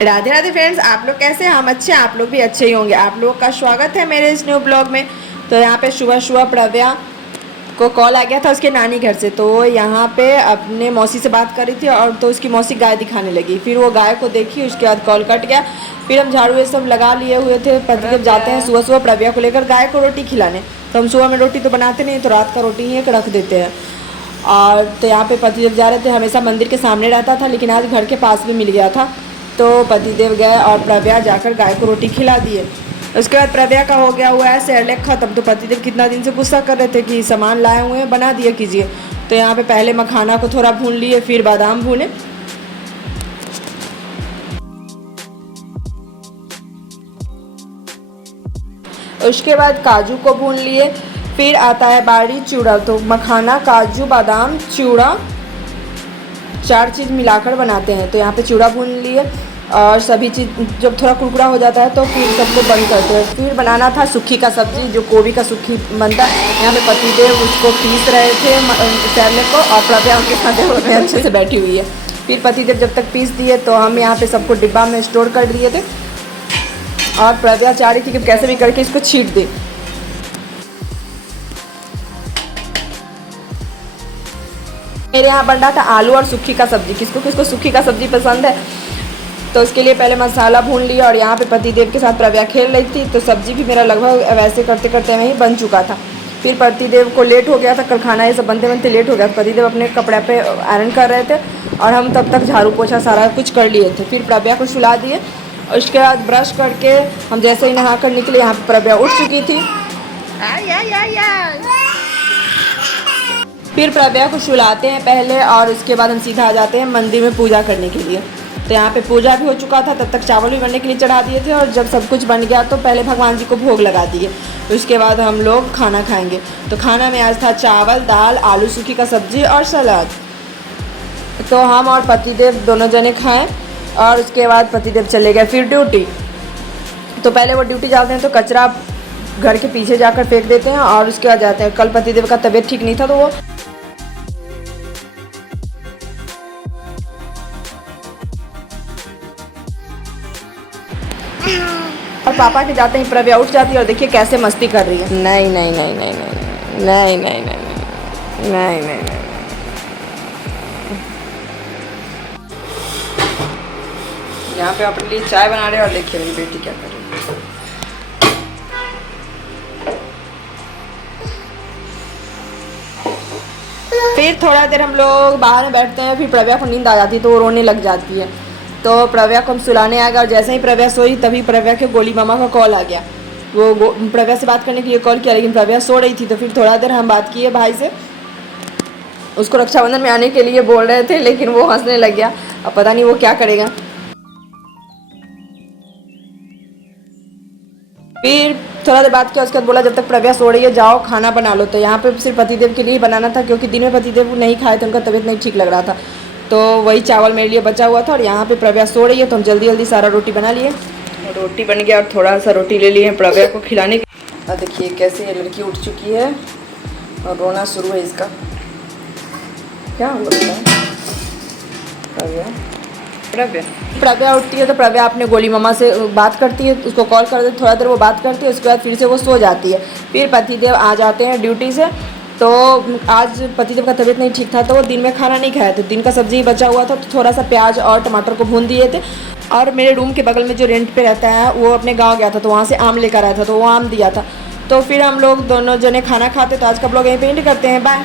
Radhe Radhe friends, आप लोग कैसे हैं? हम अच्छे हैं, आप लोग भी अच्छे ही होंगे। आप लोगों का स्वागत है मेरे इस न्यू ब्लॉग में। तो यहाँ पे सुबह सुबह प्रव्या को कॉल आ गया था उसके नानी घर से। तो वो यहाँ पे अपने मौसी से बात कर रही थी और तो उसकी मौसी गाय दिखाने लगी। फिर वो गाय को देखी, उसके बाद कॉल कट गया। फिर हम झाड़ू ये सब लगा लिए हुए थे। पति जब जाते हैं सुबह सुबह प्रव्या को लेकर गाय को रोटी खिलाने, तो हम सुबह में रोटी तो बनाते नहीं, तो रात का रोटी ही एक रख देते हैं। और तो यहाँ पे पति जब जा रहे थे, हमेशा मंदिर के सामने रहता था, लेकिन आज घर के पास भी मिल गया था। तो पतिदेव गए और प्रव्या जाकर गाय को रोटी खिला दिए। उसके बाद प्रव्या का हो गया हुआ है सेरेलैक खत्म। तो पतिदेव कितना दिन से गुस्सा कर रहे थे कि सामान लाए हुए हैं, बना दिया कीजिए। तो यहाँ पे पहले मखाना को थोड़ा भून लिए, फिर बादाम भूने। उसके बाद काजू को भून लिए। फिर आता है बारी चूड़ा। तो मखाना, काजू, बादाम, चूड़ा, 4 चीज़ मिलाकर बनाते हैं। तो यहाँ पे चूड़ा भून लिए और सभी चीज़ जब थोड़ा कुरकुरा हो जाता है तो फिर सबको बंद करते हैं। फिर बनाना था सूखी का सब्ज़ी, जो गोभी का सूखी बनता है। यहाँ पे पतिदेव उसको पीस रहे थे सेरेलैक को, और प्रव्या उनके साथ में अच्छे से बैठी हुई है। फिर पतिदेव जब तक पीस दिए तो हम यहाँ पे सबको डिब्बा में स्टोर कर दिए थे। और प्रव्या चाह रही थी कि कैसे भी करके इसको छीट दे। मेरे यहाँ बन रहा था आलू और सूखी का सब्ज़ी। किसको किसको सूखी का सब्ज़ी पसंद है? तो उसके लिए पहले मसाला भून लिया और यहाँ पे पतिदेव के साथ प्रव्या खेल रही थी। तो सब्ज़ी भी मेरा लगभग वैसे करते करते वहीं बन चुका था। फिर पतिदेव को लेट हो गया था, कल खाना ये सब बनते बनते लेट हो गया। पतिदेव अपने कपड़े पे आयरन कर रहे थे और हम तब तक झाड़ू पोछा सारा कुछ कर लिए थे। फिर प्रव्या को सुला दिए। उसके बाद ब्रश करके हम जैसे ही नहा कर निकले, यहाँ पर प्रव्या उठ चुकी थी। फिर प्रव्या को सुलाते हैं पहले और उसके बाद हम सीधा आ जाते हैं मंदिर में पूजा करने के लिए। तो यहाँ पे पूजा भी हो चुका था, तब तक चावल भी बनने के लिए चढ़ा दिए थे। और जब सब कुछ बन गया तो पहले भगवान जी को भोग लगा दिए। उसके बाद हम लोग खाना खाएंगे। तो खाना में आज था चावल, दाल, आलू सूखी का सब्जी और सलाद। तो हम और पतिदेव दोनों जने खाएँ और उसके बाद पतिदेव चले गए फिर ड्यूटी। तो पहले वो ड्यूटी जाते हैं तो कचरा घर के पीछे जाकर फेंक देते हैं और उसके बाद जाते हैं। कल पतिदेव का तबीयत ठीक नहीं था तो वो और पापा के जाते ही प्रव्या उठ जाती है और देखिए कैसे मस्ती कर रही है। नहीं नहीं नहीं नहीं नहीं नहीं नहीं नहीं नहीं नहीं नहीं। यहाँ पे अपने लिए चाय बना रहे हैं और देखिए मेरी बेटी क्या कर रही है। फिर थोड़ा देर हम लोग बाहर में बैठते हैं। फिर प्रव्या को नींद आ जाती है तो वो रोने लग जाती है। तो प्रव्या को हम सुलाने आ गए और जैसे ही प्रव्या सोई तभी प्रव्या के गोली मामा का कॉल आ गया। वो प्रव्या से बात करने के लिए कॉल किया, लेकिन प्रव्या सो रही थी। तो फिर थोड़ा देर हम बात किए भाई से। उसको रक्षाबंधन में आने के लिए बोल रहे थे, लेकिन वो हंसने लग गया। अब पता नहीं वो क्या करेगा। फिर थोड़ा देर बात किया, उसके बाद बोला जब तक प्रव्या सो रही है जाओ खाना बना लो। तो यहाँ पे सिर्फ पतिदेव के लिए ही बनाना था, क्योंकि दिन में पतिदेव नहीं खाए थे, उनका तबीयत नहीं ठीक लग रहा था। तो वही चावल मेरे लिए बचा हुआ था और यहाँ पे प्रव्या सो रही है तो हम जल्दी जल्दी सारा रोटी बना लिए। रोटी बन गया और थोड़ा सा रोटी ले लिए प्रव्या को खिलाने के। और देखिए कैसे ये लड़की उठ चुकी है और रोना शुरू है इसका। क्या हुआ प्रव्या उठती है तो प्रव्या अपने गोली मामा से बात करती है, उसको कॉल कर दे, थोड़ा देर वो बात करती है, उसके बाद फिर से वो सो जाती है। फिर पतिदेव आ जाते हैं ड्यूटी से। तो आज पतिदेव का तबीयत नहीं ठीक था तो वो दिन में खाना नहीं खाया था, दिन का सब्जी बचा हुआ था। तो थोड़ा सा प्याज और टमाटर को भून दिए थे। और मेरे रूम के बगल में जो रेंट पे रहता है वो अपने गांव गया था, तो वहाँ से आम लेकर आया था, तो वो आम दिया था। तो फिर हम लोग दोनों जने खाना खाते। तो आज का ब्लॉग यहीं पे एंड करते हैं। बाय।